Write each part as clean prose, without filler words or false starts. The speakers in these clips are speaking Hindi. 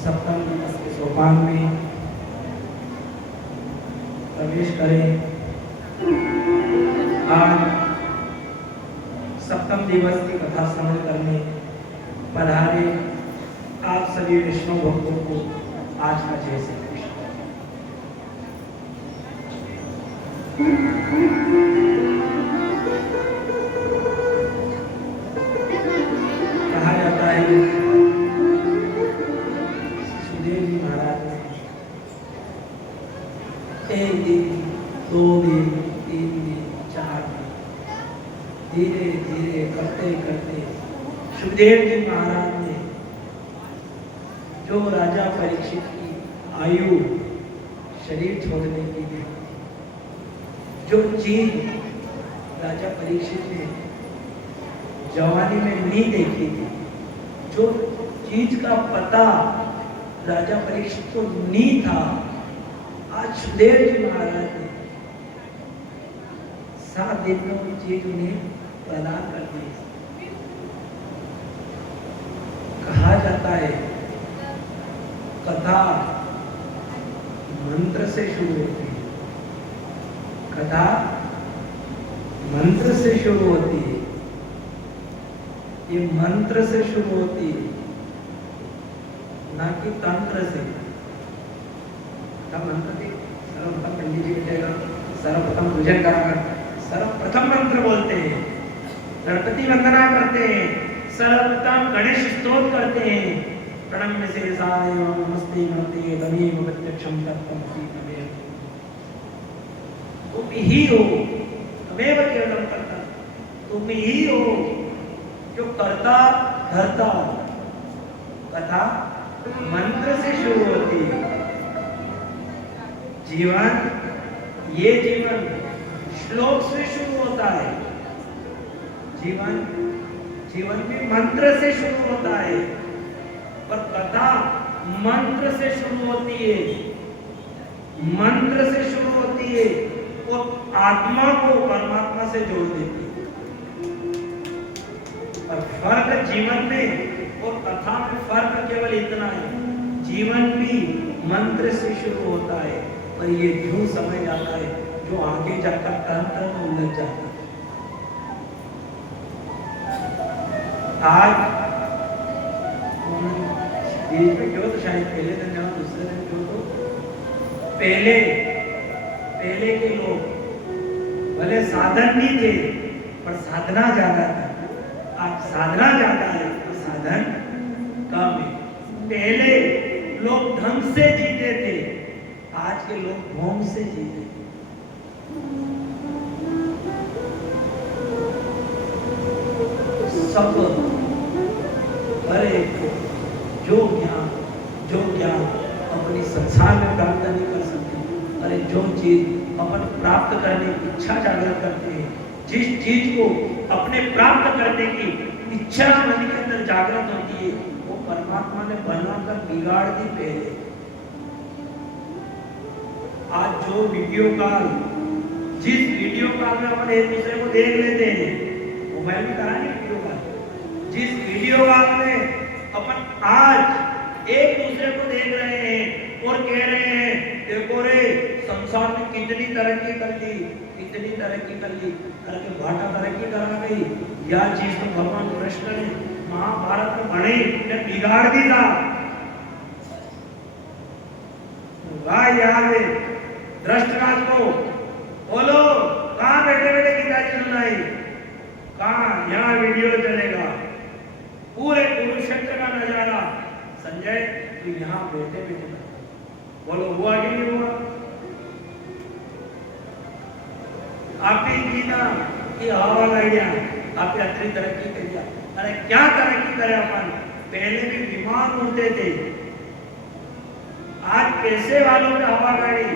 सप्तम दिवस के सोपान में प्रवेश करें। आज सप्तम दिवस की कथा श्रवण करने पधारे आप सभी विष्णु भक्तों को आज का जय श्री कृष्ण। कहा जाता है सुखदेव जी महाराज ने एक दिन, दो दिन, तीन दिन, चार दिन, धीरे धीरे करते करते सुखदेव जी महाराज ने जो राजा परीक्षित की आयु शरीर छोड़ने की थी, जो चीज राजा परीक्षित ने जवानी में नहीं देखी थी, जो चीज का पता राजा परीक्षित को नहीं था, आज सुखदेव जी महाराज ने 7 दिन में वो चीज उन्हें प्रदान कर दी। कहा जाता है कथा मंत्र से शुरू होती है, कथा मंत्र से शुरू होती है, ये मंत्र से शुरू होती है, ना कि तंत्र से। मंत्र थे सर्वप्रथम पंडित जी बैठेगा, सर्वप्रथम पूजन कराकर सर्वप्रथम मंत्र बोलते हैं, गणपति वंदना करते हैं, सर्वप्रथम गणेश स्तोत्र करते हैं, प्रणम्य शिरसाय नमस्ते नमस्ते तमेव प्रत्यक्षं तत्त्वमसि तमेव। तुम ही हो, तमेव केवलम कर्ता, तुम ही हो जो कर्ता धर्ता हो। कथा मंत्र से शुरू होती है। जीवन, ये जीवन श्लोक से शुरू होता है। जीवन भी मंत्र से शुरू होता है, पर कथा मंत्र से शुरू होती है, मंत्र से शुरू होती है और आत्मा को परमात्मा से जोड़ देती है। और फर्क जीवन में और कथा में फर्क केवल इतना है, जीवन भी मंत्र से शुरू होता है, पर ये क्यों समझ आता है जो आगे जाकर तंत्र में उलझ जाता है। आज बीच में क्यों, तो शायद पहले दिन जाओ, दूसरे दिन क्यों, तो पहले के लोग भले साधन नहीं थे पर साधना ज्यादा था। आज साधना ज्यादा है तो साधन कम है। पहले लोग ढंग से जीते थे, आज के लोग ढोंग से जीते थे। सब हर एक जो ज्ञान अपनी संसार में प्राप्त नहीं कर सकते, अरे जो चीज अपन प्राप्त करने की इच्छा जागृत करते हैं, जिस चीज को अपने प्राप्त करने की इच्छा मन के अंदर जागृत होती है, वो परमात्मा ने बनाकर बिगाड़ दी पहले। आज जो वीडियो कॉल, जिस वीडियो कॉल में अपन एक दूसरे को देख लेते हैं, मोबाइल में करा नहीं वीडियो कॉल, जिस वीडियो कॉल में अपन आज एक दूसरे को देख रहे हैं और कह रहे हैं देखो रे संसार में कितनी तरक्की कर ली, कितनी तरक्की कर ली, करके भाटा तरक्की करा गई, या चीज तो भगवान कृष्ण ने महाभारत में बने ने बिगाड़ दी था। याद है दृष्टराज को बोलो कहाँ बैठे बैठे गीता जी सुनाई, कहाँ यहाँ वीडियो चलेगा, पूरे कुरुक्षेत्र का नजारा, संजय तो यहाँ बैठे बैठे बोलो हुआ कि नहीं हुआ? आपकी गीता की हवा लग आपकी अतिरिक्त तरक्की कर दिया। अरे क्या तरक्की करे अपन, पहले भी विमान उड़ते थे, आज पैसे वालों पे हवा गाड़ी,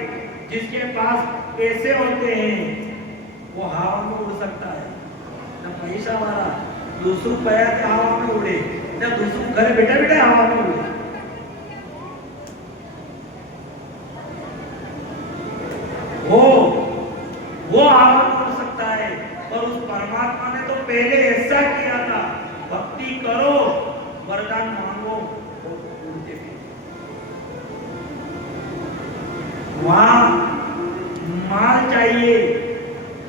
जिसके पास पैसे होते हैं वो हवा में उड़ सकता है, न पैसा वाला दूसरों पैर के हवा में उड़े, न दूसरों घर बैठे बैठे हवा में उड़े। वो हवा में उड़ सकता है, और उस परमात्मा ने तो पहले ऐसा किया था, भक्ति करो वरदान मांगो वो उड़ते फिर। वहां माल चाहिए,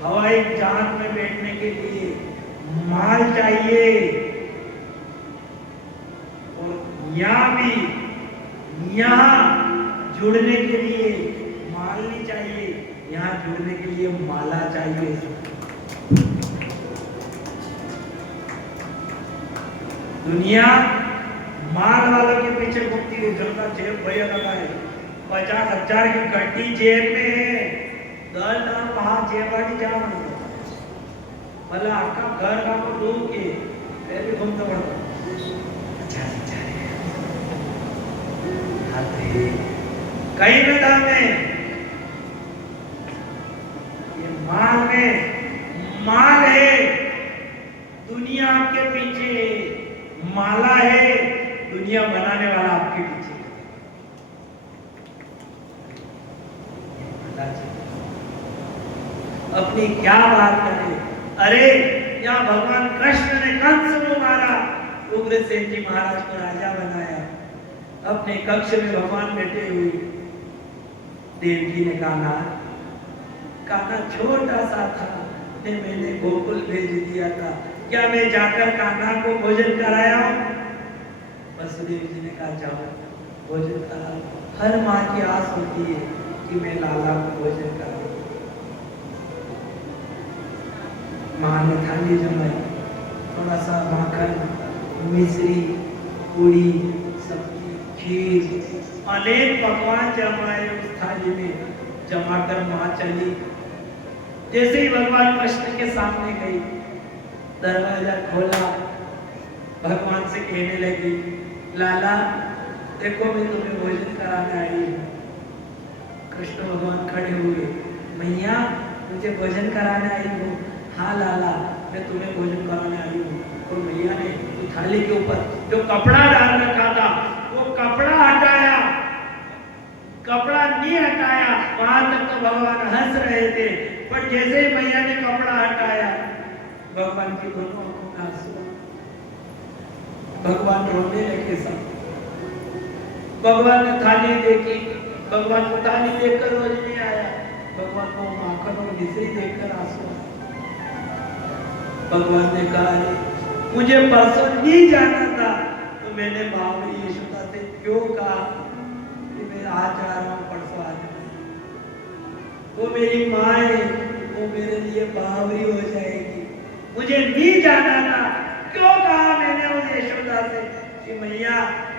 हवाई जहाज में बैठने के लिए माल चाहिए, और यहाँ जुड़ने के लिए माल नहीं चाहिए, यहाँ जुड़ने के लिए माला चाहिए। दुनिया माल वालों के पीछे घूमती है, जनता जेब भैया लगा है, 50,000 की गड्डी जेब में है, 10 दाम वहां जेबाड़ी जा भला आपका घर का को डूब के फिर भी घूमता पड़ता। कई मैदान में ये माल है, दुनिया आपके पीछे, माला है, दुनिया बनाने वाला आपके पीछे। अपनी क्या बात करें, अरे यहाँ भगवान कृष्ण ने कंस को मारा, उग्रसेन जी महाराज को राजा बनाया, अपने कक्ष में भगवान बैठे हुए, देवकी ने कहा कान्हा छोटा सा था, मैंने गोकुल भेज दिया था, क्या मैं जाकर कान्हा को भोजन कराया? वसुदेव जी ने कहा जाओ भोजन करा। हर माँ की आस होती है कि मैं लाला को भोजन कराऊं। माँ ने थाली जमाई, थोड़ा सा माखन, मिश्री, पूरी, सब्जी, खीर, अनेक पकवान जमाए उस थाली में, जमाकर माँ चली। जैसे ही भगवान कृष्ण के सामने गई, दरवाजा खोला, भगवान से कहने लगी लाला देखो मैं तुम्हें भोजन कराने आई हूँ। कृष्ण भगवान खड़े हुए, मैया मुझे भोजन कराने आई हूँ। हाँ लाला मैं तुम्हें भोजन कराने आई हूँ। और मैया ने थाली के ऊपर जो कपड़ा डाल रखा था वो कपड़ा हटाया, कपड़ा नहीं हटाया, वहां तक तो भगवान हंस रहे थे, पर जैसे ही मैया ने कपड़ा हटाया भगवान की दोनों आंखों में आंसू, भगवान रोने लगे। सब भगवान ने थाली देखी, भगवान को थाली देखकर रोज नहीं आया, भगवान को माखन और मिश्री देखकर आंसू। भगवान ने कहा मुझे परसों नहीं जाना था, तो मैंने बावरी यशोदा से क्यों कहा कि मैं आज जा रहा हूँ, परसों आ जाऊंगा। वो मेरी माँ है, वो मेरे लिए बावरी हो जाएगी। मुझे नहीं जाना था, क्यों कहा मैंने उस यशोदा से कि मैया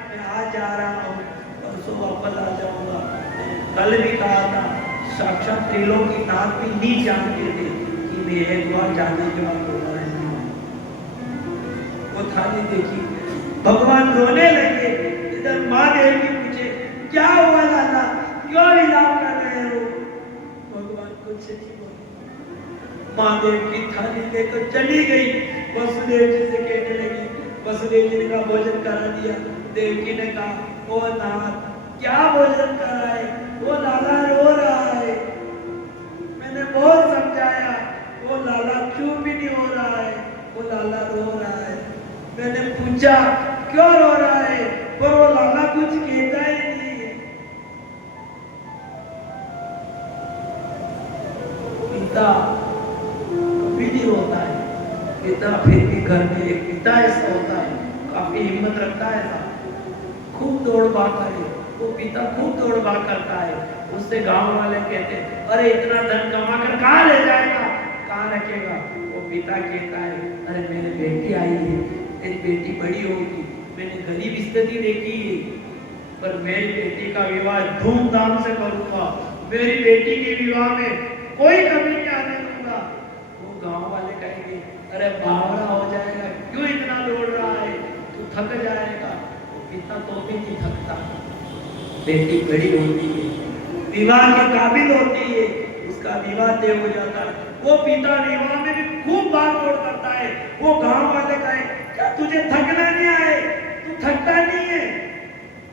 मैं आज जा रहा हूँ, परसों परसों वापस आ जाऊंगा। कल भी कहा था, साक्षात त्रिलोकीनाथ भी नहीं जानते थे कि मैं एक बार जाने के बाद दोबारा नहीं आऊंगा। वो थाली देखी, भगवान रोने लगे। इधर माँ देवी पूछे, क्या हुआ लाला, क्यों विलाप कर रहे हो? भगवान कुछ नहीं बोले। माँ देव की थाली लेकर चली गई। वसुदेव जी से कहने लगी, वसुदेव जी ने कहा भोजन करा दिया। देवकी ने कहा, ओ नाथ क्या भोजन कराए, वो लाला रो रहा है। मैंने बहुत समझाया, वो लाला चुप ही नहीं हो रहा है, वो लाला रो रहा है। मैंने पूछा क्यों रो रहा है, पर वो लाला कुछ कहता ही नहीं है। पिता कभी नहीं रोता है। पिता फिर भी घर में एक पिता ऐसा होता है, काफी हिम्मत रखता है, खूब दौड़ भाग करे। वो पिता खूब दौड़ भाग करता है। उससे गांव वाले कहते हैं, अरे इतना धन कमा कर कहाँ ले जाएगा, कहाँ रखेगा? वो पिता कहता है, अरे मेरी बेटी आई है, तेरी बेटी बड़ी होगी, मैंने गरीब स्थिति देखी है, पर मेरी बेटी का विवाह धूमधाम से करूंगा, मेरी बेटी के विवाह में कोई कमी नहीं आने दूंगा। वो गांव वाले कहेंगे, अरे बावड़ा हो जाएगा, क्यों इतना दौड़ रहा है, तू थक जाएगा। पिता तो भी नहीं थकता। बेटी बड़ी होती है, विवाह के काबिल होती है, उसका विवाह तय हो जाता है। वो पिता विवाह में भी खूब भाग दौड़ करता है। वो गांव वाले कहे, क्या तुझे थकना नहीं आए, तू थकता नहीं है?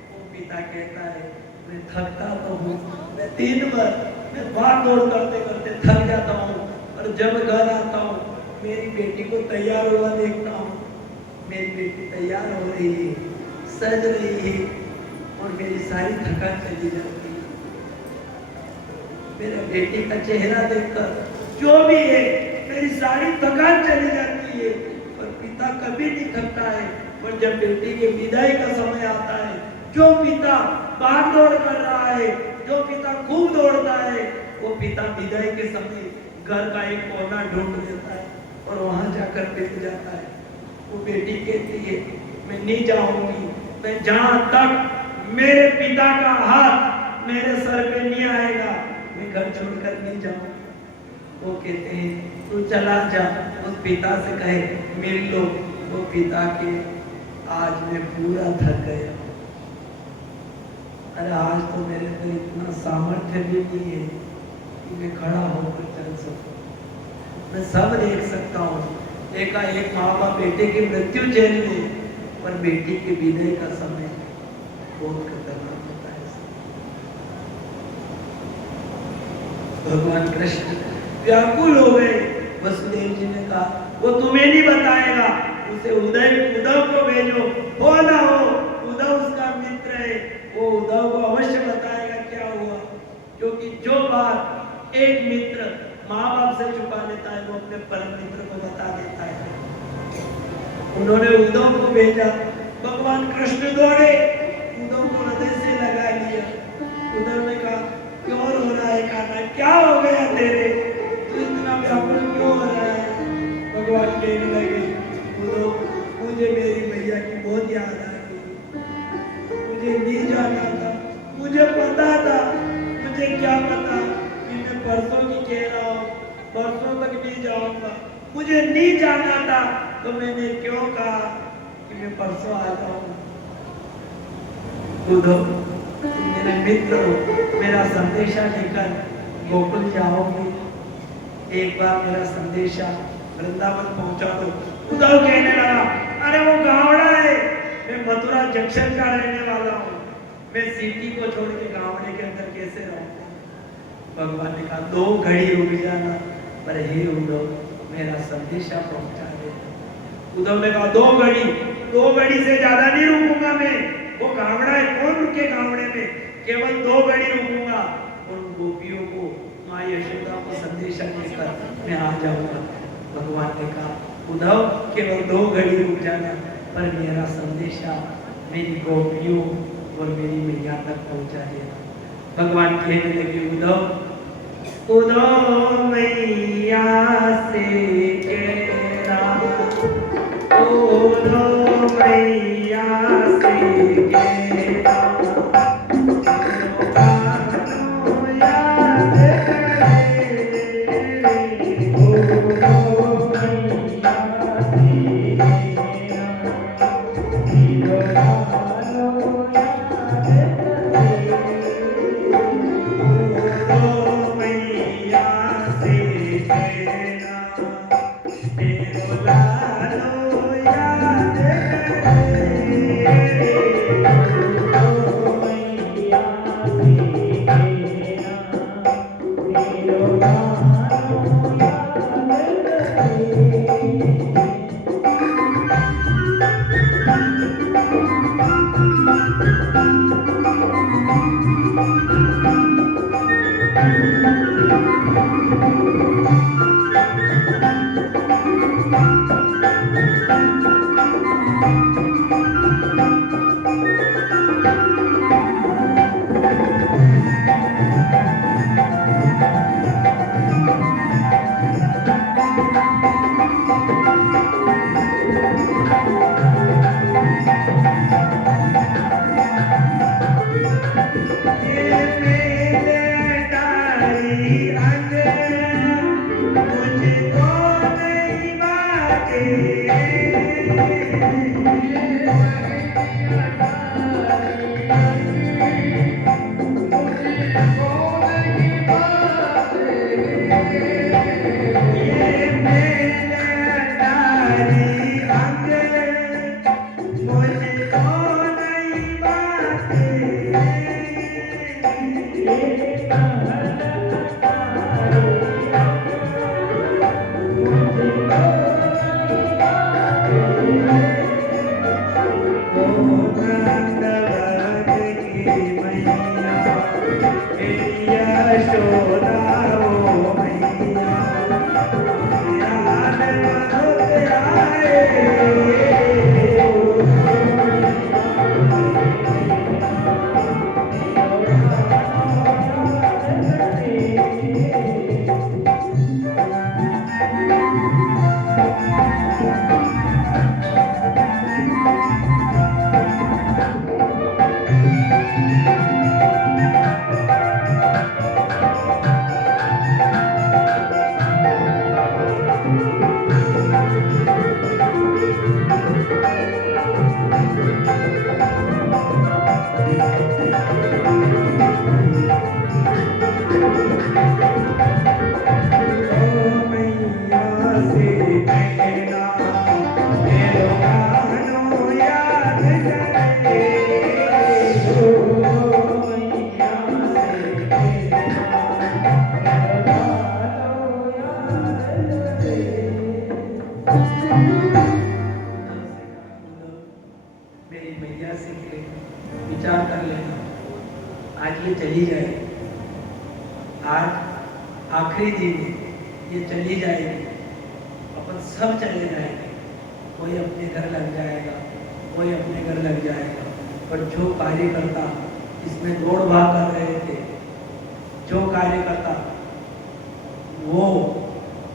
वो पिता कहता है, मैं थकता तो हूँ, मैं दिन भर मैं भाग दौड़ करते करते थक जाता हूँ, और जब घर आता हूँ मेरी बेटी को तैयार हुआ देखता हूँ, मेरी बेटी तैयार हो रही है, सज रही है, और मेरी सारी थकान चली जाती है। मेरा बेटी का चेहरा देखकर जो भी है मेरी सारी थकान चली जाती है। पर पिता कभी नहीं थकता है। पर जब बेटी के विदाई का समय आता है, जो पिता भाग दौड़ कर रहा है, जो पिता खूब दौड़ता है, वो पिता विदाई के समय घर का एक कोना ढूंढ लेता है और वहां जाकर बैठ जाता है। वो बेटी कहती है, मैं नहीं जाऊंगी, मैं जहां तक मेरे पिता का हाथ मेरे सर पे नहीं आएगा मैं घर छोड़कर नहीं जाऊंगा। वो कहते हैं, तू चला जा, उस पिता से कहे मिल लो। वो पिता के, आज मैं पूरा थक गया, अरे आज तो मेरे अंदर इतना सामर्थ्य भी नहीं है कि मैं खड़ा होकर चल सकूं। मैं सब देख सकता हूँ, एक माँ बाप बेटे की मृत्यु झेल ले, पर बेटी के विदाई का समय बहुत खतरनाक होता है। भगवान कृष्ण व्याकुल हो गए। वसुदेव जी ने कहा, वो तुम्हें नहीं बताएगा, उसे उद्धव को भेजो, हो ना हो, उद्धव उसका मित्र है, वो उद्धव को अवश्य बताएगा क्या हुआ। क्योंकि जो बात एक मित्र माँ बाप से छुपा लेता है, वो अपने परम मित्र को बता देता है। उन्होंने उद्धव को भेजा। भगवान कृष्ण दौड़े, उद्धव को हृदय से लगा लिया। उद्धव ने कहा, क्यों रो रहा है कान्हा, क्या हो गया तेरे, तू इतना व्याकुल क्यों हो रहा है? भगवान कहने लगे, उद्धव मुझे मेरी मैया की बहुत याद आ गई, मुझे नहीं जाना था, मुझे पता था, मुझे क्या पता कि मैं परसों की कह रहा हूँ, परसों तक नहीं जाऊंगा, मुझे नहीं जाना था, तो मैंने क्यों कहा कि मैं परसों आ जाऊंगा। उद्धव तुम मेरे मित्र हो, मेरा संदेशा लेकर गोकुल जाओगे, एक बार मेरा संदेशा वृंदावन पहुंचा दो। उद्धव कहने लगा, अरे वो गावड़ा है, मैं मथुरा जंक्शन का रहने वाला हूँ, मैं सिटी को छोड़ के गावड़े के अंदर कैसे रहूंगा? भगवान ने कहा, 2 घड़ी रुक जाना, पर हे उद्धव मेरा संदेशा पहुंचा दे। उद्धव ने कहा, 2 घड़ी से ज्यादा नहीं रुकूंगा मैं, वो गावड़ा है, कौन रुके गावड़े में, केवल 2 घड़ी रुकूंगा, उन गोपियों को, माँ यशोदा को संदेशा देकर मैं आ जाऊंगा। भगवान ने कहा, उद्धव केवल 2 घड़ी रुक जाना, पर मेरा संदेशा मेरी गोपियों और मेरी मैया तक पहुंचा देना। भगवान कहने लगे, उद्धव मैया से कहना, उद्धव मैया से कहना, विचार कर लेना, आज ये चली जाएगी, आज आखिरी दिन ये चली जाएगी, अपन सब चले जाएंगे, कोई अपने घर लग जाएगा, कोई अपने घर लग जाएगा। पर जो कार्यकर्ता इसमें दौड़ भाग कर रहे थे, जो कार्यकर्ता वो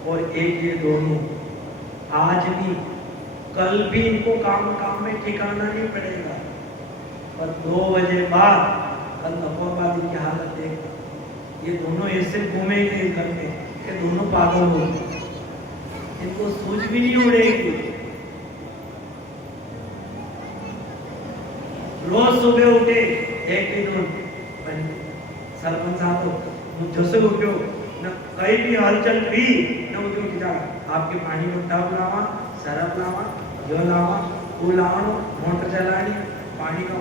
और एक ये दोनों आज भी कल भी इनको काम काम में ठिकाना नहीं पड़ेगा। और 2 बजे बाद कल दोपहर बाद इनकी हालत देख, ये दोनों ऐसे घूमेंगे घर में कि दोनों पागल हो गए, इनको सूझ भी नहीं उड़ेगी। रोज सुबह उठे एक दिन सरपंच साहब जैसे उठो न कहीं भी हलचल भी न उठ जा, आपके पानी में टब लावा, सरफ लावा, जो लावा वो लावानो, मोटर चलानी, पानी का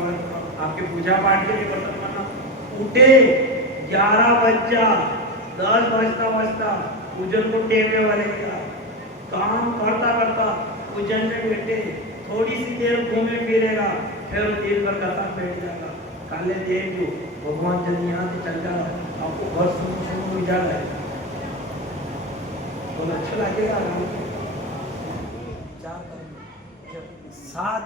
आपके पूजा पाठ के लिए बर्तन करना। उठे 11 बजा 10 बजता पूजन को टेकने वाले का काम करता करता पूजन में बैठे, थोड़ी सी देर घूमे फिरेगा, फिर दिन भर कथा बैठ जाएगा। काले देव जो भगवान जब यहाँ से चल जाए आपको घर सुनो जा रहा है तो अच्छा लगेगा। जब 7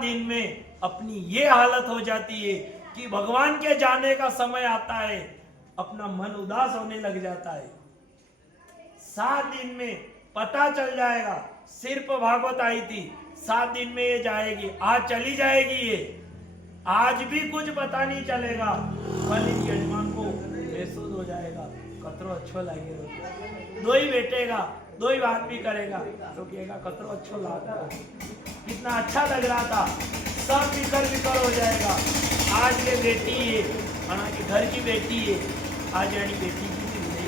दिन में अपनी ये हालत हो जाती है कि भगवान के जाने का समय आता है, अपना मन उदास होने लग जाता है। 7 दिन में पता चल जाएगा, सिर्फ भागवत आई थी 7 दिन में ये जाएगी, आज चली जाएगी ये, आज भी कुछ पता नहीं चलेगा, कल इन यजमान को महसूस हो जाएगा, कतरो अच्छो लगेगा, दो ही बैठेगा, दो ही बात भी करेगा तो कहेगा कतरो अच्छो लगा, कितना अच्छा लग रहा था, सब बिखर हो जाएगा। आज ये बेटी है, अना की घर की बेटी है, आज यानी बेटी की जिंदगी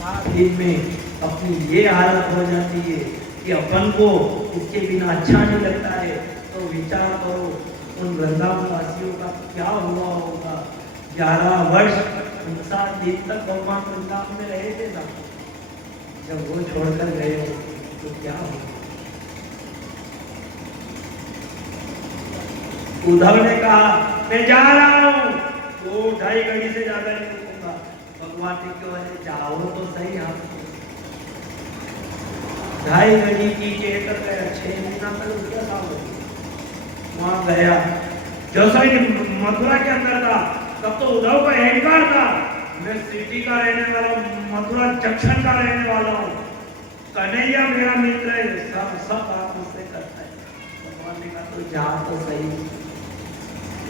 7 दिन में अपनी ये हालत हो जाती है कि अपन को इसके बिना अच्छा नहीं लगता है। तो विचार करो उन वृंदावन वासियों का क्या हुआ होगा। 11 वर्ष 59 दिन तक भगवान वृंदावन में रहे थे ना, जब वो छोड़कर गए हो तो क्या हुआ। उद्धव ने कहा मैं जा रहा हूं, वो 2.5 घड़ी से ज्यादा नहीं रुकूंगा। भगवान ने क्यों है, जाओ तो सही आप। 2.5 घड़ी की केटर गया, 6 महीना तक उसका साल हो गया। वहां गया, जैसा ही मथुरा के अंदर था तब तो उद्धव का अहंकार था, मैं सिटी का रहने वाला हूं, मथुरा जंक्शन का रहने वाला हूं, कन्हैया मेरा मित्र है, सब बात मुझसे करता है। भगवान ने कहा तो जा तो सही।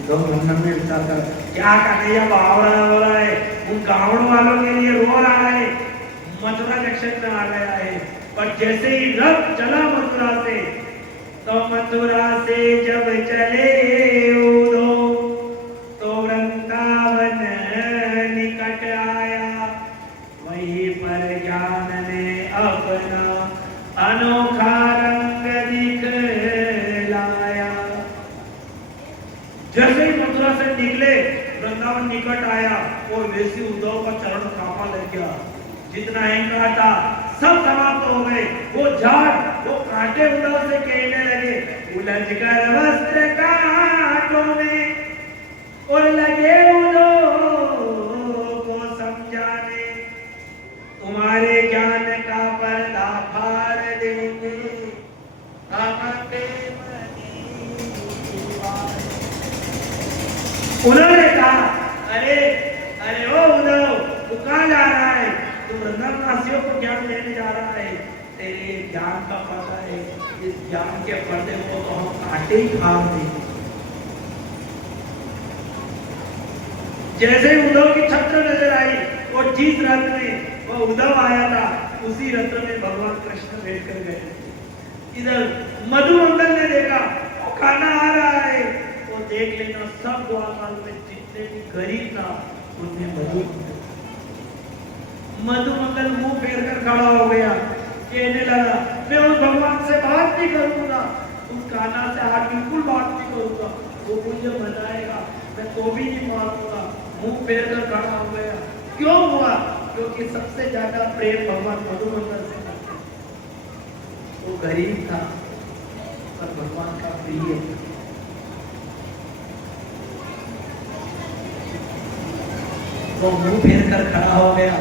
दो मन में विचार कर, क्या कन्हैया बावड़ा हो रहा है, उन गाँव वालों के लिए रो रहा है, मथुरा जंक्शन में आ गया है। पर जैसे ही रथ चला मथुरा से, तो मथुरा से जब चले उद्धव, तो वृंदावन निकट आया, वहीं पर ज्ञान ने अपना अनोखा रंग दिखलाया। जैसे ही मथुरा से निकले, वृंदावन निकट आया और वैसे उद्धव का चरण कांपा लग गया। जितना अहंकार था सब समाप्त हो गए। वो झाड़, वो कांटे उद्धव से कहने लगे, उलझ कर वस्त्र कांटों में और लगे उद्धव को समझाने, तुम्हारे ज्ञान का पर्दा फाड़ देंगे, उन्होंने कहा अरे अरे ओ उद्धव, तू कहाँ जा रहा है, तू वृंदावन वासियों को ज्ञान देने जा रहा है, तेरे ज्ञान का पर्दा है, इस ज्ञान के पर्दे को तो हम काटे ही फाड़ देंगे। जैसे ही उद्धव की छत्र नजर आई और जिस रथ में वो उद्धव आया था, उसी रथ में भगवान कृष्ण बैठ कर गए। इधर मधुमंगल ने देखा वो खाना आ रहा है, वो देख लेना सब द्वारपाल में जितने भी गरीब था उनने मधुमंगल मुंह फेर कर खड़ा हो गया, कहने लगा मैं उस भगवान से बात नहीं करूंगा, उस कान्हा से आज बिल्कुल बात नहीं करूंगा, वो मुझे बताएगा मैं तो भी नहीं मारूंगा। मुंह फेर कर खड़ा हो गया। क्यों हुआ? क्योंकि सबसे ज्यादा प्रेम भगवान मधुमंगल से करते। वो गरीब था पर भगवान का प्रिय था। वो मुंह फेर कर खड़ा हो गया।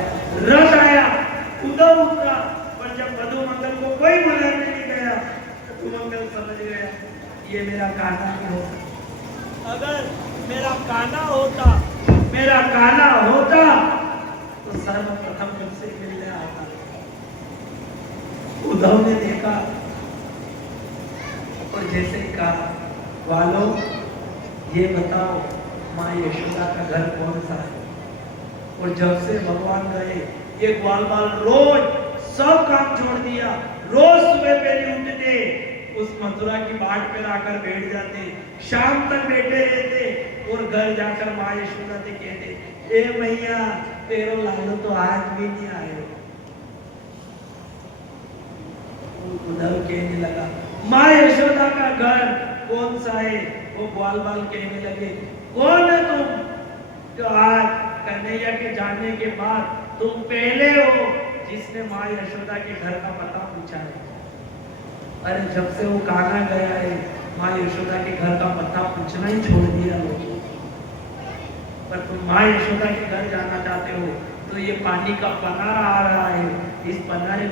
रथ आया, उद्धव उतरा, पर जब मधुमंगल को कोई बुलाने नहीं गया, मधुमंगल समझ गया ये मेरा कान्हा नहीं होता। अगर मेरा कान्हा होता तो सर्वप्रथम मुझसे मिलने आता। उद्धव ने देखा और जैसे ही कहा, वालों ये बताओ माँ यशोदा का घर कौन सा है? और जब से भगवान गए, ये ग्वाल बाल रोज सब काम छोड़ दिया, रोज सुबह पहले उठते, उस मथुरा की बाट पर आकर बैठ जाते, शाम तक बैठे रहते और घर जाकर माँ यशोदा से कहते, ए मैया तेरो लालो तो आज भी नहीं आए। उद्धव कहने लगा, माँ यशोदा का घर कौन सा है? वो ग्वाल बाल कहने लगे, कौन है तुम जो आज कन्हैया के जाने के बाद तुम पहले हो जिसने माँ यशोदा के घर का पता पूछा है? अरे जब से वो कान्हा गया है, माँ यशोदा के घर का पता पूछना ही छोड़ दिया लोग। पर तुम माँ यशोदा के घर जाना चाहते हो तो ये पानी का पनारा आ रहा है, इस पनारे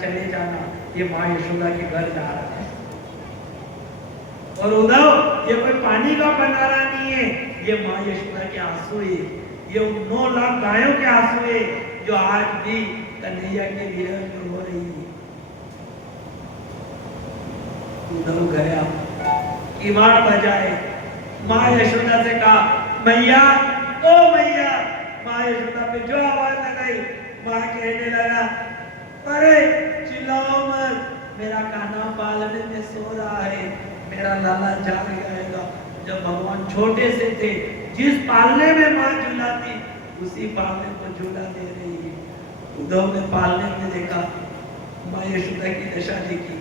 चले जाना, ये माँ यशोदा के घर जा रहा है। और उद्धव ये कोई पानी का पनारा नहीं है, ये माँ यशोदा के आंसू है, ये 9 लाख गायों के आंसू है जो आज भी कन्हैया के विरह में हो रही है। उद्धव गया, किवाड़ बजाए, माँ यशोदा से कहा, मैया ओ मैया। माँ यशोदा पे जो आवाज लगाई, माँ कहने लगा, अरे चिल्लाओ मत, मेरा कान्हा पालने में सो रहा है, मेरा लाला जाग जाएगा। जब भगवान छोटे से थे, जिस पालने में माँ झूलाती उसी पालने को झूला दे रही है। उद्धव ने पालने में देखा, माँ यशोदा की दशा देखी,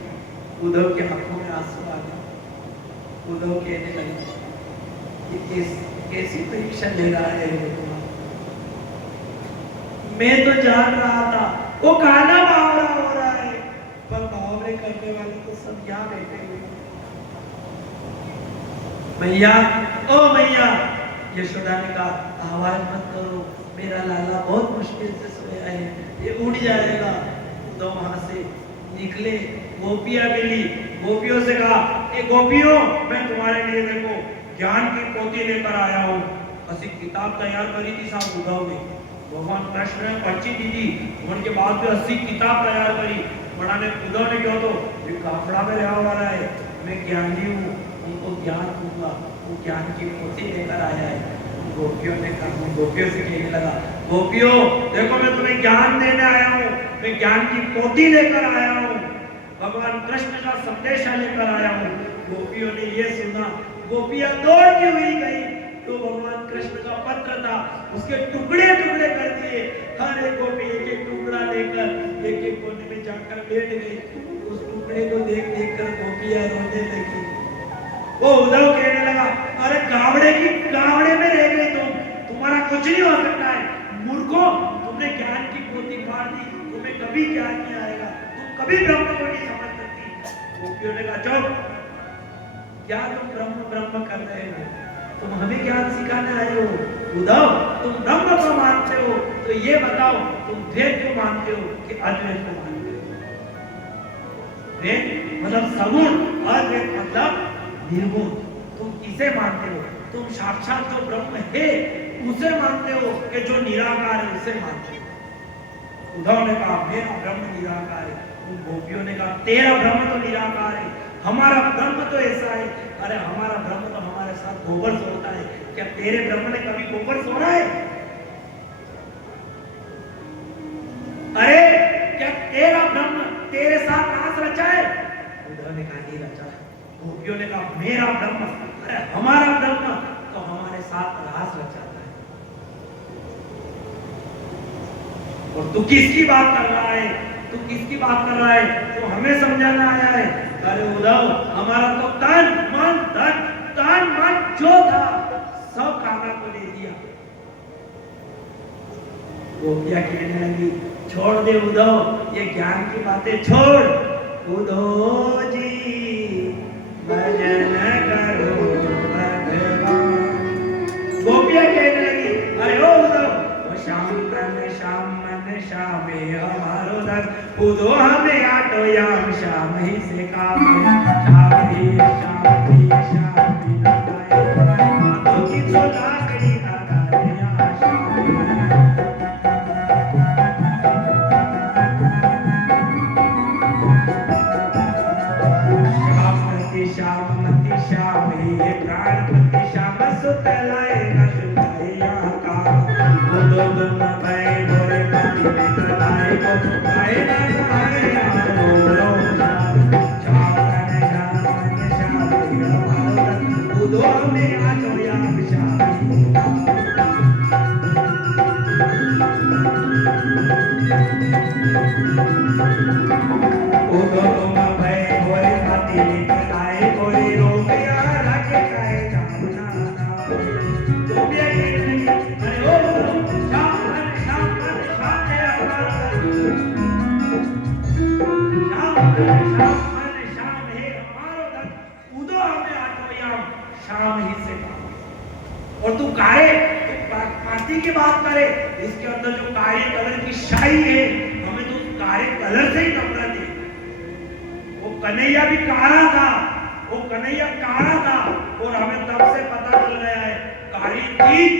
उद्धव के आंखों में आंसू आ गया। उद्धव कहने लगे, ये कैसी परीक्षा ले रहा है भगवान? मैं तो जान रहा था वो कान्हा बावरा हो रहा है, पर बावरे करने वाले तो सब यहाँ बैठे हुए। मैया, ओ मैया। यशोदा ने कहा आवाज मत करो, मेरा लाला बहुत मुश्किल से सोया है, ये उठ जाएगा। तो वहां से निकले, गोपियां मिली, गोपियों से कहा ए गोपियों, मैं तुम्हारे लिए देखो ज्ञान की पोथी लेकर आया हूँ। ऐसी किताब तैयार करी थी साहब उद्धव ने, भगवान कृष्ण ने पर्ची दी थी, उनके बाद भी 80 किताब तैयार करी। बड़ा ने उद्धव ने कहा तो ये काफड़ा में रहने वाला है, मैं ज्ञानी हूँ, उनको ज्ञान दूंगा। वो ज्ञान की पोथी लेकर आया है। गोपियों ने कहा, गोपियों से कहने लगा गोपियों देखो मैं तुम्हें ज्ञान देने आया हूँ, मैं ज्ञान की पोथी लेकर आया हूँ, भगवान कृष्ण का संदेशा लेकर आया हूँ। गोपियों ने ये सुना, गोपियां दौड़ती हुई गई, तो भगवान कृष्ण का पत्र था, उसके टुकड़े टुकड़े कर दिए। हर एक गोपी एक एक टुकड़ा लेकर एक एक कोने में जाकर बैठ गई। उस टुकड़े को देख देख कर गोपियां रोने लगी। वो उद्धव कहने लगा अरे गावड़े में रह गए तुम, तुम्हारा कुछ नहीं हो सकता है, मूर्खों, तुमने ज्ञान की पोथी फाड़ दी, तुम्हें कभी ज्ञान नहीं आएगा, तुम कभी ब्रह्म को नहीं समझ सकती। गोपियों ने कहा चुप, क्या तुम ब्रह्म ब्रह्म कर रहे हो, तुम हमें ज्ञान सिखाने आए हो। उद्धव तुम ब्रह्म को मानते हो तो ये बताओ तुम वेद को मानते हो कि अद्वैत को मानते हो। वेद मतलब सगुण, अद्वैत मतलब निर्गुण। तुम किसे मानते हो, तुम साक्षात जो ब्रह्म है उसे मानते हो कि जो निराकार है उसे मानते हो। उद्धव ने कहा मेरा ब्रह्म निराकार है। उन गोपियों ने कहा तेरा ब्रह्म तो निराकार है, हमारा ब्रह्म तो ऐसा है। अरे हमारा ब्रह्म तो हमारे साथ गोबर सोता है, क्या तेरे ब्रह्म ने कभी गोबर सोना है? अरे क्या तेरा ब्रह्म तेरे साथ रास रचा है? उद्धव ने कहा नहीं रचा। गोपियों ने कहा मेरा ब्रह्म, अरे हमारा ब्रह्म तो हमारे साथ रास रचाता है। और तू किसकी बात कर रहा है, तू किसकी बात कर रहा है, तू हमें समझाना आया है? अरे उद्धव हमारा तो तन मन जो था सब कान्हा को दे दिया। गोपियां कहने लगी छोड़ दे उद्धव, ये ज्ञान की बातें छोड़। उद्धव जी भजन करो भगवान। गोपियां कहने लगी अरे ओ उद्धव, श्याम तन श्याम मन श्याम हमारो दर, उद्धव हमें आटो याम श्याम ही से काम, श्याम ही श्याम ही श्याम ही लगाए, मातो की तो लाकड़ी लगाए यहाँ श्यामति श्याम हे प्राणपति श्याम सुतलाए न सुताए यहाँ का, दो गुण भय गोरे पति मित्र लाए को भाई न भाई यहाँ बोलो श्याम तन श्याम मन श्याम ही उदो में आतो याम श्याम। उदो भय गोरे पति मित्र और तू काले पार्टी की बात करे, इसके अंदर जो काले कलर की शाही है, हमें तो काले कलर से ही नफरत है। वो कन्हैया भी काला था, वो कन्हैया काला था और हमें तब से पता चल गया है काली चीज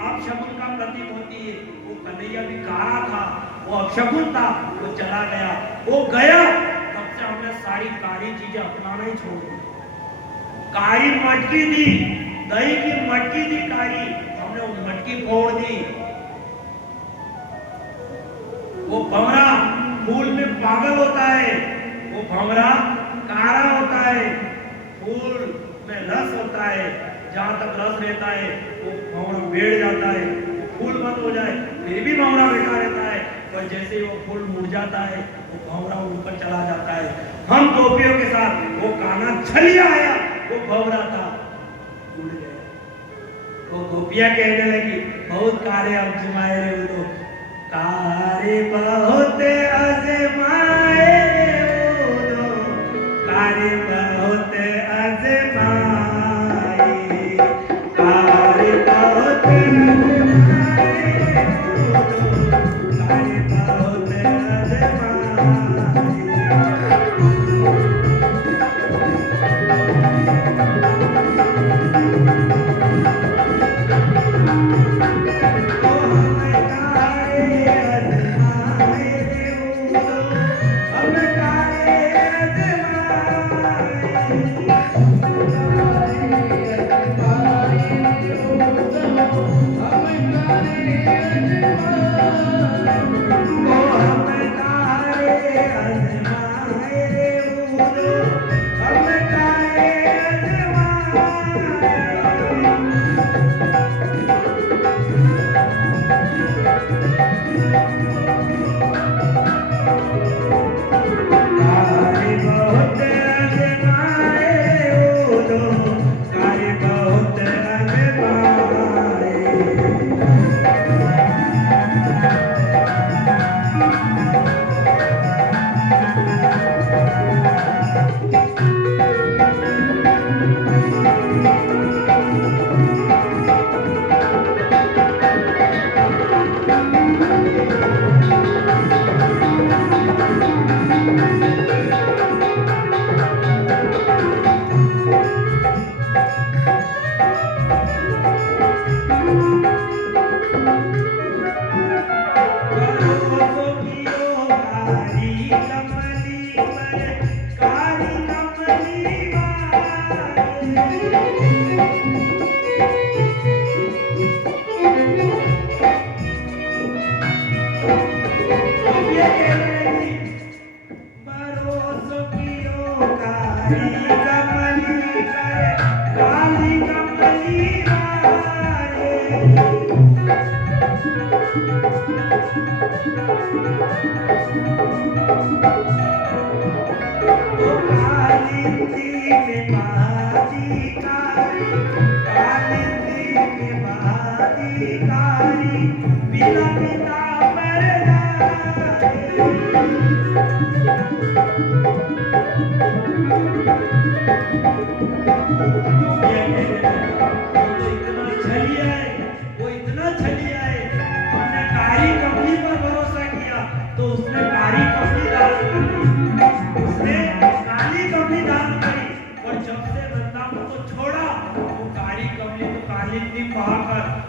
अपशकुन का प्रतीक होती है। वो कन्हैया भी काला था, वो अपशकुन था, वो चला गया, वो गया, तब से हमने सारी काली चीजें अपनाना ही छोड़ दी। काली मटकी थी, दही की मटकी थी काली, हमने वो मटकी फोड़ दी। वो भंवरा फूल में पागल होता है, वो भंवरा काला होता है, फूल में रस होता है, जहां तक रस रहता है वो भंवरा बैठ जाता है। फूल बंद हो जाए फिर भी भंवरा बैठा रहता है, और जैसे ही वो फूल मुड़ जाता है वो भंवरा उड़कर चला जाता है। हम गोपियों के साथ वो कान्हा छलिया आया, वो भंवरा था, उड़ गया। वो गोपियां कहने लगी बहुत कारे अजमाए रे उदो, कारे बहुत अजमाए रे उदो, कारे बहुत अजमाए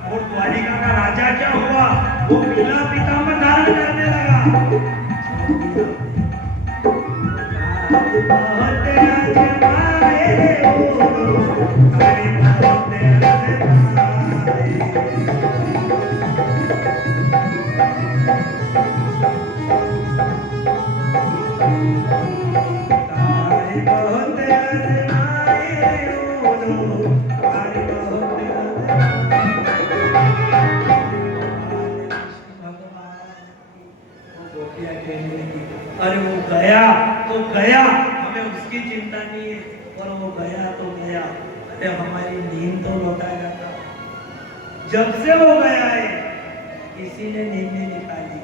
और द्वारिका का राजा क्या हुआ, वो पीला पीताम्बर धारण करने लगा। अरे वो गया तो गया, हमें उसकी चिंता नहीं है, और वो गया तो गया, अरे हमारी नींद तो लौटा जाता। जब से वो गया है किसी ने नींद नहीं निकाली,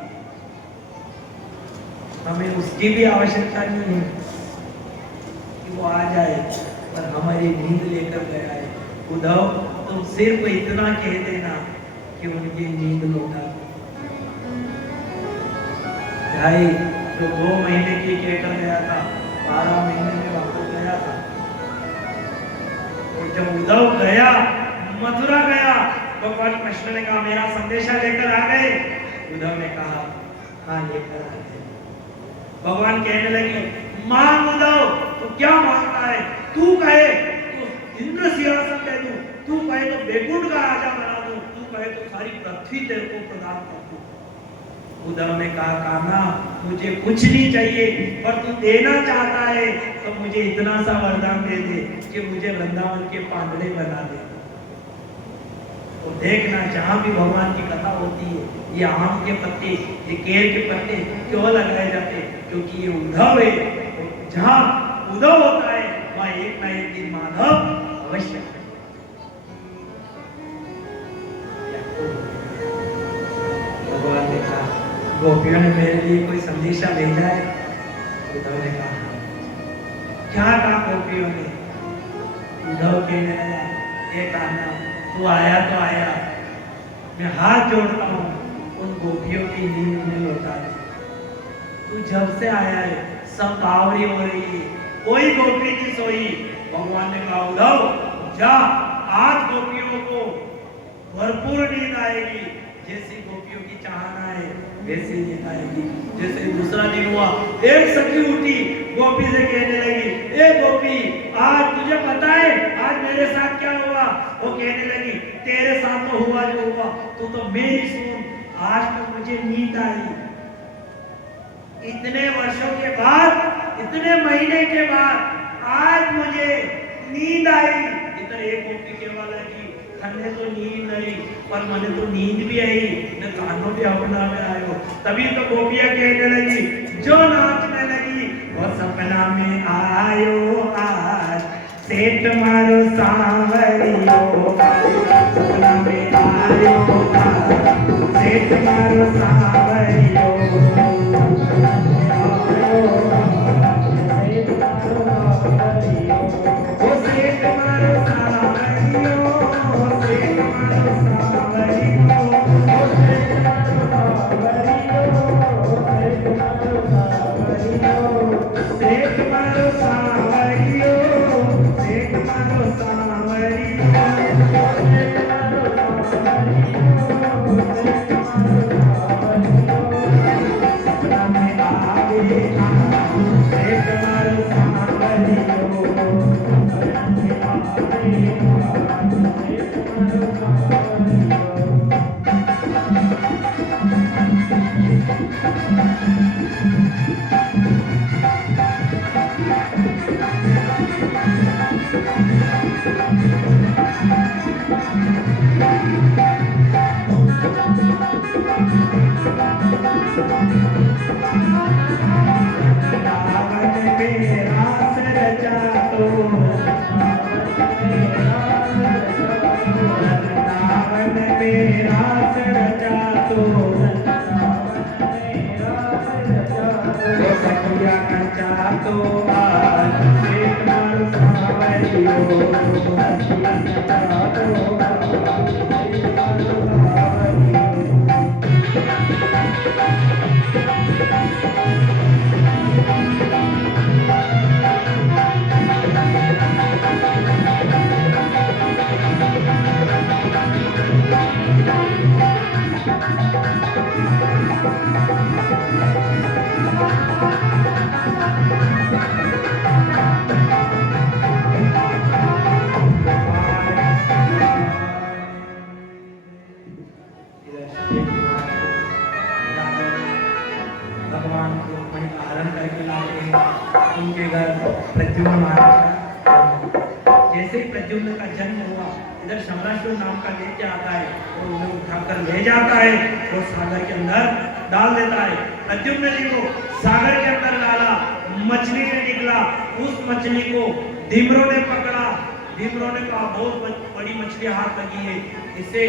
हमें उसकी भी आवश्यकता नहीं है कि वो आ जाए, पर हमारी नींद लेकर गया है। उद्धव तुम सिर्फ इतना कह देना कि उनकी नींद लौटा। भाई जो 2 महीने की कहकर गया था, 12 महीने में वापस गया था। और जब उद्धव गया, मथुरा गया, भगवान कृष्ण ने कहा मेरा संदेशा लेकर आ गए। उद्धव ने कहा हाँ लेकर आ गए। भगवान कहने लगे मांग उद्धव, तो क्या मांगता है, तू कहे तो इंद्र सिंहासन दे दूं, तू कहे तो बैकुंठ का राजा बना दूं, तू कहे तो सारी पृथ्वी तेरे को प्रदान कर दूं। उद्धव ने कहा कान्हा मुझे कुछ नहीं चाहिए, पर तू देना चाहता है तो मुझे इतना सा वरदान दे दे कि मुझे वृंदावन के पांडे बना दे। तो देखना जहां भी भगवान की कथा होती है, ये आम के पत्ते, ये केर के पत्ते क्यों लगाए जाते, क्योंकि ये उद्धव है। जहां उद्धव होता है वहां एक ना एक दिन माधव अवश्य। भगवान ने कहा गोपियों ने मेरे लिए कोई संदेशा भेजा है। उद्धव ने कहा क्या कहा गोपियों ने। उद्धव कहने लगा ये कहना तू आया तो आया, मैं हाथ जोड़ता हूँ उन गोपियों की नींद में लौटा दे। तू जब से आया है सब बावरी हो रही है, कोई गोपी नहीं सोई। भगवान ने कहा उद्धव जा, आज गोपियों को भरपूर नींद आएगी, जैसी गोपियों की चाहना है वैसी नींद आएगी। जैसे दूसरा दिन हुआ, एक सखी उठी, गोपी से कहने लगी ए गोपी आज तुझे पता है आज मेरे साथ क्या हुआ। वो कहने लगी तेरे साथ तो हुआ जो हुआ, तू तो मेरी सुन, आज तो मुझे नींद आई। इतने वर्षों के बाद, इतने महीने के बाद आज मुझे नींद आई। इधर एक गोपी केवल लगी हमें तो नींद नहीं, पर मैंने तो नींद भी आई, मैं कानों भी अपना में आयो। तभी तो गोपियां कहने लगी, जो नाचने लगी वो सपना में आयो आज, सेठ मारो सांवरियो, सपना में आयो आज, सेठ मारो सांवरियो, तो आज पेट मारो सावरियो मछलियां नचा दो आज पेट मारो सावरियो। भगवान को मणि का हरण करके लाते हैं उनके घर प्रद्युम्न महाराज का जन्म। जैसे ही प्रद्युम्न का जन्म हुआ इधर शमरासुर नाम का लेके आता है और उन्हें उठाकर ले जाता है और सागर के अंदर डाल देता है। प्रद्युम्न जी को सागर के अंदर डाला, मछली ने निकला, उस मछली को धीमरों ने पकड़ा। धीमरों ने कहा बहुत बड़ी मछली हाथ लगी है, इसे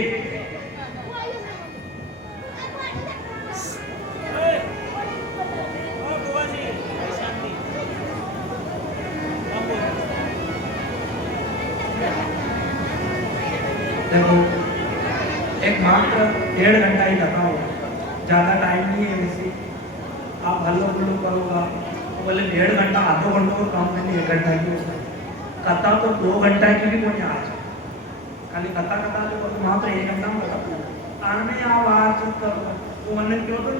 देखो एक मात्र 1.5 घंटा ही लगा होगा, ज्यादा टाइम नहीं है। वैसे आप हल्लो गुल्लो करोगा तो बोले 1.5 घंटा आधो घंटा और काम करने 1 घंटा की होता है। कथा तो 2 घंटा की भी कोई आज खाली कथा कथा जो मात्र 1 घंटा में कथा आने आवाज करो तो मन क्यों तो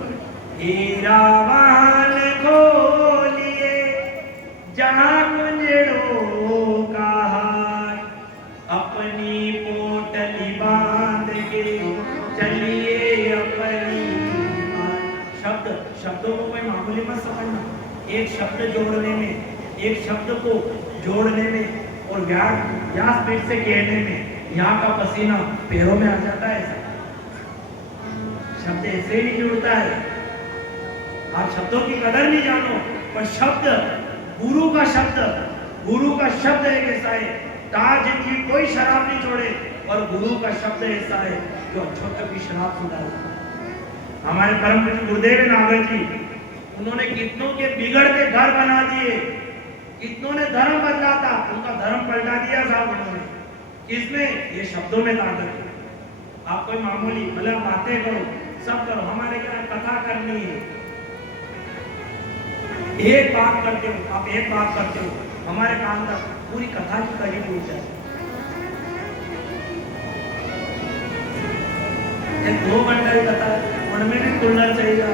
हीरा वाहन खोलिए जहां कुंजड़ों का हार अपनी पोटली बांध के चलिए अपनी शब्द शब्दों को कोई मामूली मत समझना। एक शब्द जोड़ने में, एक शब्द को जोड़ने में और व्यासपीठ से कहने में यहाँ का पसीना पैरों में आ जाता है। ऐसा शब्द ऐसे ही नहीं जुड़ता है। आप शब्दों की कदर नहीं जानो, पर शब्द गुरु का शब्द एक ऐसा है ताज की कोई शराब नहीं छोड़े, और गुरु का शब्द ऐसा है जो अक्षोत्तर की शराब सुधारे। हमारे परम पूज्य गुरुदेव नागर जी, उन्होंने कितनों के बिगड़ते घर बना दिए, कितनों ने धर्म बदला था, उनका धर्म पलटा दिया साहब उन्होंने। इसमें ये शब्दों में ताकत है। आप कोई मामूली भले बातें करो, सब करो, हमारे क्या कथा करनी है। एक बात करते हो, आप एक बात करते हो, हमारे काम तक पूरी कथा की कड़ी पूछ जाए। 2 घंटा ही कथा उनमें भी कुल्लर चाहिए।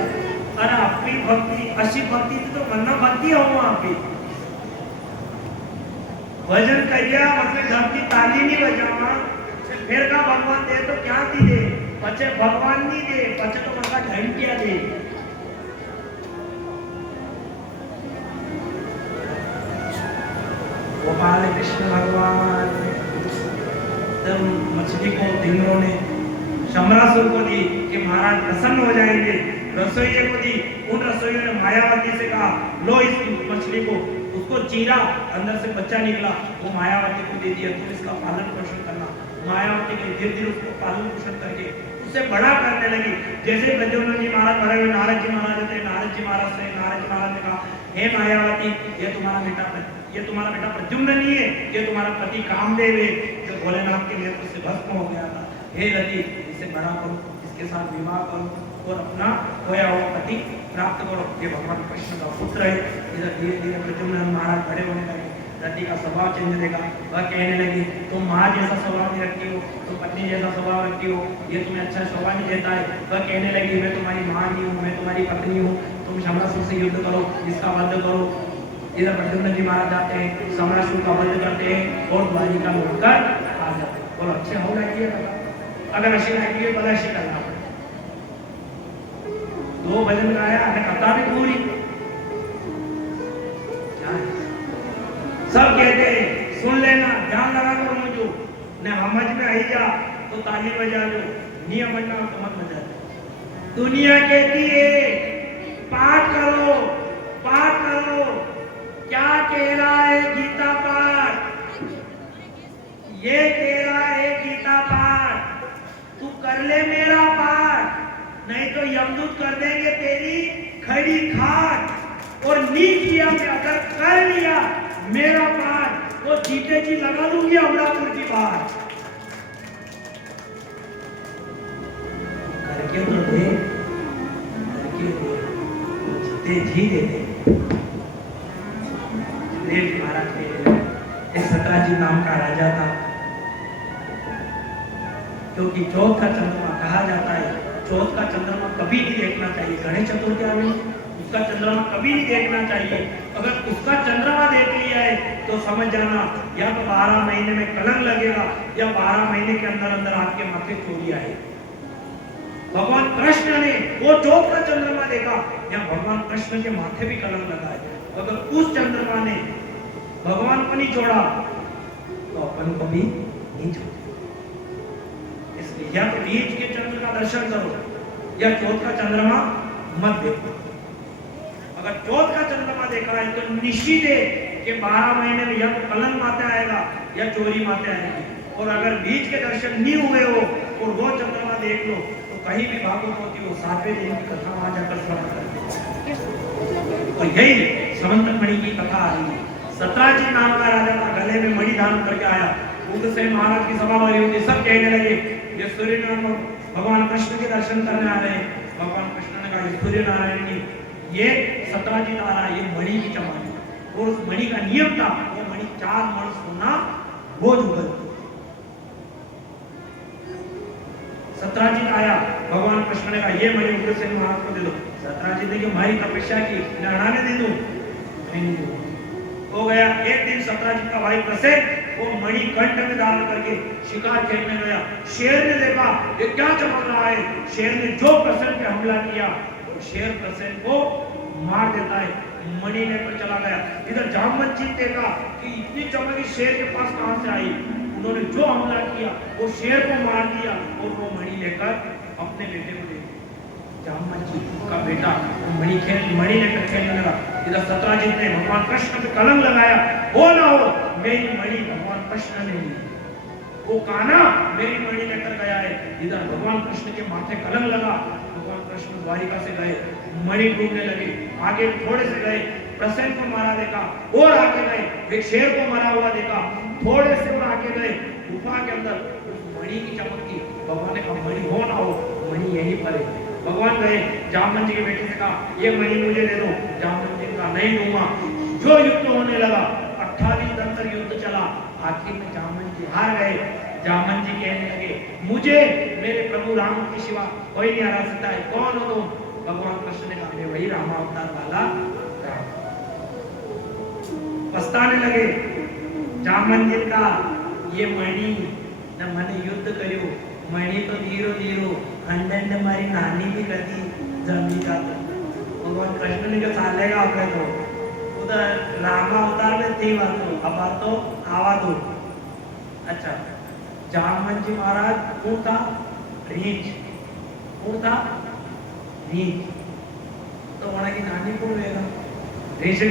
अरे आपकी भक्ति अशी भक्ति थी तो मन्ना भक्ति हो आपकी भजन करिया मतलब घर की ताली नहीं बजावा फिर का भगवान दे तो क्या थी दे पचे भगवान नहीं दे पचे तो मसा घंटिया दे। गोपाल कृष्ण भगवान जब मछली को धीमरों ने शमरासुर को दी कि महाराज प्रसन्न हो जाएंगे, रसोइये को दी, उन रसोइयों ने मायावती से कहा लो इस मछली को, उसको चीरा, अंदर से बच्चा निकला, वो मायावती को दे दिया, तुम इसका पालन पोषण करना। मायावती के धीरे धीरे उसको पालन पोषण करके उसे बड़ा करने लगी। जैसे प्रद्युम्न जी महाराज बड़े हुए, नारद जी महाराज थे, नारद जी महाराज ने कहा हे मायावती ये तुम्हारा बेटा प्रद्युम्न नहीं है, ये तुम्हारा पति कामदेव है जो भोलेनाथ के नेतृत्व से भस्म हो गया था। हे रति इसे बड़ा करो, इसके साथ विवाह करो और अपना खोया हुआ पति प्राप्त करो। ये भगवान कृष्ण का पुत्र है। इधर धीरे धीरे प्रद्युम्न महाराज बड़े होने लगे, रति का स्वभाव चेंज देगा। वह कहने लगी तुम माँ जैसा स्वभाव नहीं रखती हो, तुम पत्नी जैसा स्वभाव रखती हो, ये तुम्हें अच्छा स्वभाव नहीं देता है। वह कहने लगी मैं तुम्हारी माँ नहीं हूँ, मैं तुम्हारी पत्नी हूँ, तुम शमरासुर से युद्ध करो, इसका वध करो। इधर प्रद्युम्न जी महाराज जाते हैं, शमरासुर का वध करते हैं और द्वारिका लौटकर आ जाते हैं। और अच्छे हो रही है अगर अच्छी लाइक है बड़ा अच्छी करना। 2 भजन गाया, कथा भी पूरी। सब कहते हैं सुन लेना, ध्यान लगा करो मुझे, न समझ में आई जा तो ताली बजा लो, नहीं समझना तो मत बजा। दुनिया कहती है पाठ करो, पाठ करो। क्या कह रहा है गीता पाठ? ये कह रहा है गीता पाठ, तू कर ले मेरा पाठ, नहीं तो यमदूत कर देंगे तेरी खड़ी खाट। और नी किया अगर कर लिया मेरा पार, तो जीते जी लगा दूंगी अमरापुर की बात। करके तो दे, करके दे, तो जीते जी दे दे। देव महाराज के एक सतराजी नाम का राजा था, क्योंकि चौथ का चंद्रमा कहा जाता है, चौथ का चंद्रमा कभी नहीं देखना चाहिए। गणेश चतुर्थी आ गई, उसका चंद्रमा कभी नहीं देखना चाहिए। अगर उसका चंद्रमा देख लिया है तो समझ जाना या तो 12 महीने में कलंक लगेगा या 12 महीने के अंदर अंदर आपके माथे चोरी आए। भगवान कृष्ण ने वो चौथ का चंद्रमा देखा, या भगवान कृष्ण के माथे भी कलंक लगा है। अगर उस चंद्रमा ने भगवान को नहीं छोड़ा तो अपन को भी नहीं छोड़ा। इसलिए या तो बीच के चंद्र का दर्शन करो या चौथ का चंद्रमा मत देखो। अगर चौथ का चंद्रमा देखा है तो निश्चित है कि 12 महीने में या तो कलंक माते आएगा या चोरी माते आएगी। और अगर बीच के दर्शन नहीं हुए हो और वो चंद्रमा देख लो तो कहीं भी भागवत होती हो 7वें दिन की कथा वहां जाकर श्रवण करते। तो यही समंत मणि की कथा आ रही है। सतराजी नाम का राजा था, गले में मणि धारण करके आया। उग्रसेन महाराज की सभा भरी होती, सब कहने लगे ये सूर्य नारायण भगवान कृष्ण के दर्शन करने आ रहे हैं। भगवान कृष्ण ने कहा सूर्य नारायण जी, ये सतराजी तारा, ये मणि की चमक है। और उस मणि का नियम था, ये मणि 4 मण सोना रोज उगलती। सतराजी आया, भगवान कृष्ण ने कहा ये मणि उग्रसेन महाराज को दे दो। सतराजी ने हमारी तपस्या की, लड़ाने दे दूं, नहीं दूं। हो गया एक दिन सतराजी का भाई प्रसेन वो मणि कंठ में धारण करके शिकार खेलने गया। शेर ने देखा ये क्या चमक रहा है, शेर ने जो प्रसेन पे हमला किया तो शेर प्रसेन को मार देता है, मणि लेकर चला गया। इधर जामवंत जी देखा कि इतनी चमक इस शेर के पास कहां से आई, उन्होंने जो हमला किया वो शेर को मार दिया और वो मणि लेकर अपने बेटे को दे दिया। जामवंत जी का बेटा मणि लेकर खेलने लगा। इधर सतराजित ने भगवान कृष्ण पे कलंक लगाया, हो ना हो मेरी मणि भगवान कृष्ण ने ली, वो कान्हा मेरी मणि लेकर गया है। इधर भगवान कृष्ण के माथे कलंक लगा। भगवान कृष्ण द्वारिका से गए, मणि ढूंढने लगे, आगे थोड़े से गए, प्रसेन को मारा देखा, और आगे गए, एक शेर को मरा हुआ देखा, थोड़े से और आगे गए, गुफा के अंदर उस मणि की चमक थी। भगवान ने कहा मणि हो ना हो मणि यहीं पर है। भगवान गए, जामवंत जी के बेटे से कहा ये मणि मुझे दे दो। जामवंत जी का नहीं दूंगा। जो युद्ध होने लगा, 28 दिन तक युद्ध चला, आखिर में जामवंत जी हार गए। जामवंत जी कहने लगे मुझे मेरे प्रभु राम के सिवा कोई नहीं हरा सकता है, कौन हो तुम? भगवान कृष्ण ने कहा वही रामावतार वाला राम। पछताने लगे। जामवंत जी का ये मणि न मैंने युद्ध करियो, मणि तो धीरो धीरो अंड मारी नानी भी कदी जमी जाता। भगवान कृष्ण ने जो चालेगा अपने को उधर रामा अवतार में थी बात तो अब बात तो आवा दो। अच्छा जामवंत जी महाराज कौन था? रीछ। कौन था? रीछ। तो वहां की नानी कौन रहेगा? रीछ